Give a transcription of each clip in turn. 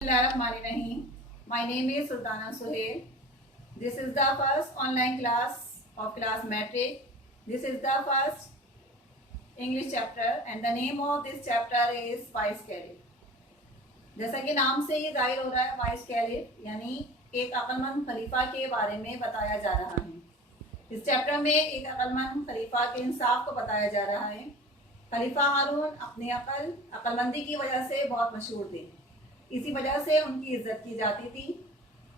Bismillahirrahmanirrahim. My name is Sultana Suhail. This is the first online class of class metric. This is the first English chapter and the name of this chapter is vice caliph. जैसा कि नाम से ही जाहिर हो रहा है, vice caliph यानी एक अक्लमंद खलीफा के बारे में बताया जा रहा है. इस चैप्टर में एक अक्लमंद खलीफा के इंसाफ को बताया जा रहा है. खलीफा हारून अपनी अक्लमंदी की वजह से बहुत मशहूर थे. इसी वजह से उनकी इज्जत की जाती थी.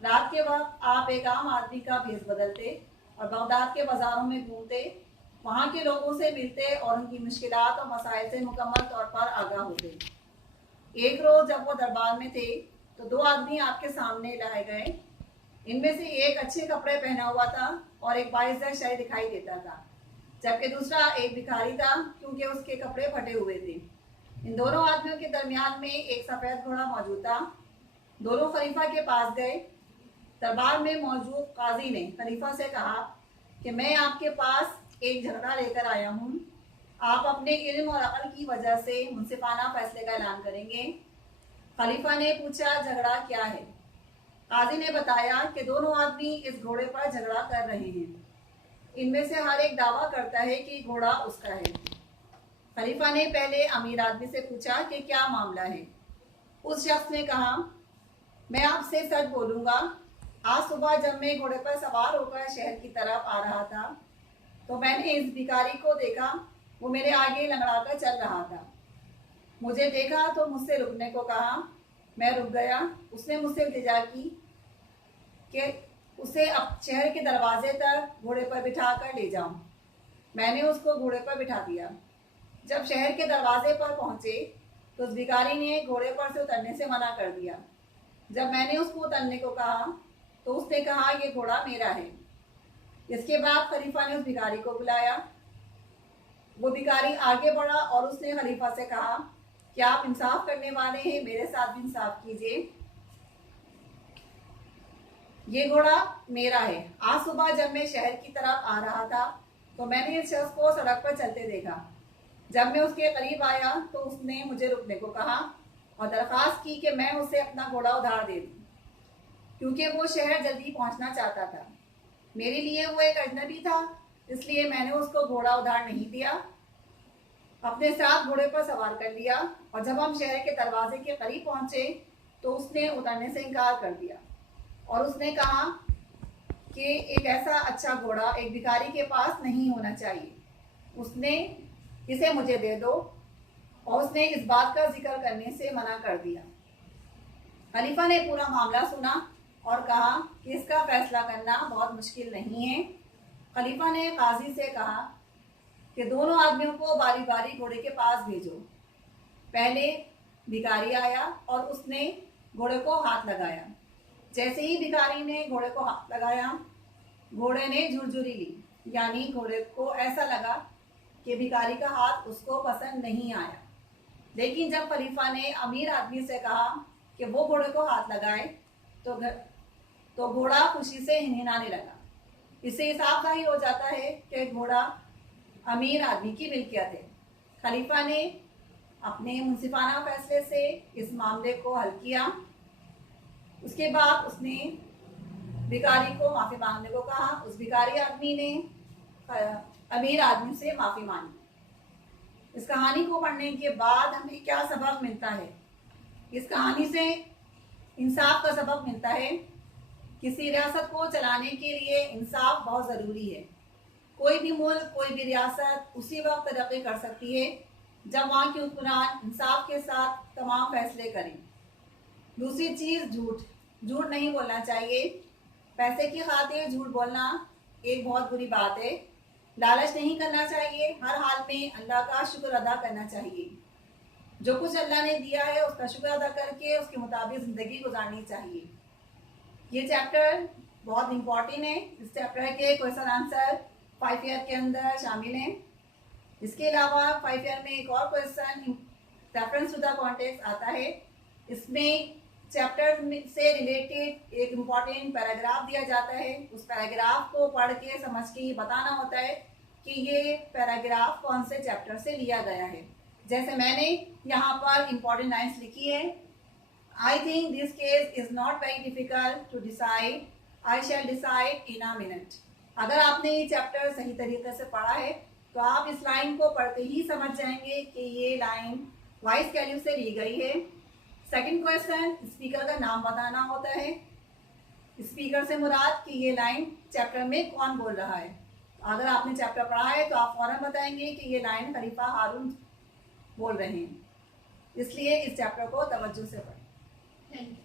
रात के वक्त आप एक आम आदमी का भेष बदलते और बगदाद के बाजारों में घूमते, वहाँ के लोगों से मिलते और उनकी मुश्किलात और मसाइल से मुकम्मल तौर पर आगाह होते. एक रोज जब वो दरबार में थे तो दो आदमी आपके सामने लाए गए. इनमें से एक अच्छे कपड़े पहना हुआ था और एक बाइज़्ज़त शय दिखाई देता था, जबकि दूसरा एक भिखारी था क्योंकि उसके कपड़े फटे हुए थे. इन दोनों आदमियों के दरमियान में एक सफेद घोड़ा मौजूद था. दोनों खलीफा के पास गए. दरबार में मौजूद काजी ने खलीफा से कहा कि मैं आपके पास एक झगड़ा लेकर आया हूँ. आप अपने इल्म और अकल की वजह से मुंसिफाना फैसले का ऐलान करेंगे. खलीफा ने पूछा, झगड़ा क्या है? काजी ने बताया कि दोनों आदमी इस घोड़े पर झगड़ा कर रहे हैं. इनमें से हर एक दावा करता है कि घोड़ा उसका है. खलीफा ने पहले अमीर आदमी से पूछा कि क्या मामला है. उस शख्स ने कहा, मैं आपसे सच बोलूंगा, आज सुबह जब मैं घोड़े पर सवार होकर शहर की तरफ आ रहा था तो मैंने इस भिखारी को देखा. वो मेरे आगे लंगड़ाकर चल रहा था. मुझे देखा तो मुझसे रुकने को कहा. मैं रुक गया. उसने मुझसे इल्तिजा की कि उसे अब शहर के दरवाजे तक घोड़े पर बिठा कर ले जाऊं. मैंने उसको घोड़े पर बिठा दिया. जब शहर के दरवाजे पर पहुंचे तो उस भिखारी ने घोड़े पर से उतरने से मना कर दिया. जब मैंने उसको उतरने को कहा तो उसने कहा, ये घोड़ा मेरा है. इसके बाद खलीफा ने उस भिखारी को बुलाया. वो भिखारी आगे बढ़ा और उसने खलीफा से कहा, क्या आप इंसाफ करने वाले हैं? मेरे साथ भी इंसाफ कीजिए. ये घोड़ा मेरा है. आज सुबह जब मैं शहर की तरफ आ रहा था तो मैंने इस शख्स को सड़क पर चलते देखा. जब मैं उसके करीब आया तो उसने मुझे रुकने को कहा और दरख्वास्त की कि मैं उसे अपना घोड़ा उधार दे दूं, क्योंकि वो शहर जल्दी पहुंचना चाहता था. मेरे लिए वो एक अजनबी था, इसलिए मैंने उसको घोड़ा उधार नहीं दिया. अपने साथ घोड़े पर सवार कर लिया और जब हम शहर के दरवाजे के करीब पहुंचे तो उसने उतरने से इनकार कर दिया और उसने कहा कि एक ऐसा अच्छा घोड़ा एक भिखारी के पास नहीं होना चाहिए. उसने इसे मुझे दे दो और उसने इस बात का जिक्र करने से मना कर दिया. खलीफा ने पूरा मामला सुना और कहा कि इसका फैसला करना बहुत मुश्किल नहीं है. खलीफा ने काजी से कहा कि दोनों आदमियों को बारी बारी घोड़े के पास भेजो. पहले भिखारी आया और उसने घोड़े को हाथ लगाया. जैसे ही भिखारी ने घोड़े को हाथ लगाया, घोड़े ने झुरझुरी ली, यानी घोड़े को ऐसा लगा कि भिखारी का हाथ उसको पसंद नहीं आया. लेकिन जब खलीफा ने अमीर आदमी से कहा कि वो घोड़े को हाथ लगाए तो घोड़ा खुशी से हिनहिनाने लगा. इससे साफ जाहिर हो जाता है कि घोड़ा अमीर आदमी की मिल्कियत है. खलीफा ने अपने मुंसिफाना फैसले से इस मामले को हल किया. उसके बाद उसने भिखारी को माफ़ी मांगने को कहा. उस भिखारी आदमी ने अमीर आदमी से माफ़ी मांगी. इस कहानी को पढ़ने के बाद हमें क्या सबक मिलता है? इस कहानी से इंसाफ का सबक मिलता है. किसी रियासत को चलाने के लिए इंसाफ बहुत ज़रूरी है. कोई भी मुल्क, कोई भी रियासत उसी वक्त तरक्की कर सकती है जब वहाँ के हुक्मरान इंसाफ के साथ तमाम फैसले करें. दूसरी चीज़, झूठ नहीं बोलना चाहिए. पैसे की खातिर झूठ बोलना एक बहुत बुरी बात है. लालच नहीं करना चाहिए. हर हाल में अल्लाह का शुक्र अदा करना चाहिए. जो कुछ अल्लाह ने दिया है उसका शुक्र अदा करके उसके मुताबिक ज़िंदगी गुजारनी चाहिए. ये चैप्टर बहुत इम्पोर्टेंट है. इस चैप्टर के क्वेश्चन आंसर 5 ईयर के अंदर शामिल हैं. इसके अलावा 5 ईयर में एक और question reference to the context आता है. इसमें चैप्टर से रिलेटेड एक इम्पॉर्टेंट पैराग्राफ दिया जाता है. उस पैराग्राफ को पढ़ के समझ के ये बताना होता है कि ये पैराग्राफ कौन से चैप्टर से लिया गया है. जैसे मैंने यहाँ पर इम्पॉर्टेंट लाइन्स लिखी है. I think this case is not very difficult to decide. I shall decide in a minute. अगर आपने ये चैप्टर सही तरीके से पढ़ा है तो आप इस लाइन को पढ़ते ही समझ जाएंगे कि ये लाइन वॉइस कैल्यू से ली गई है। सेकंड क्वेश्चन, स्पीकर का नाम बताना होता है। स्पीकर से मुराद कि ये लाइन चैप्टर में कौन बोल रहा है। अगर आपने चैप्टर पढ़ा है तो आप फौरन बताएंगे कि ये लाइन खलीफा हारून बोल रहे हैं, इसलिए इस चैप्टर को तवज्जो से पढ़ें। Thank you.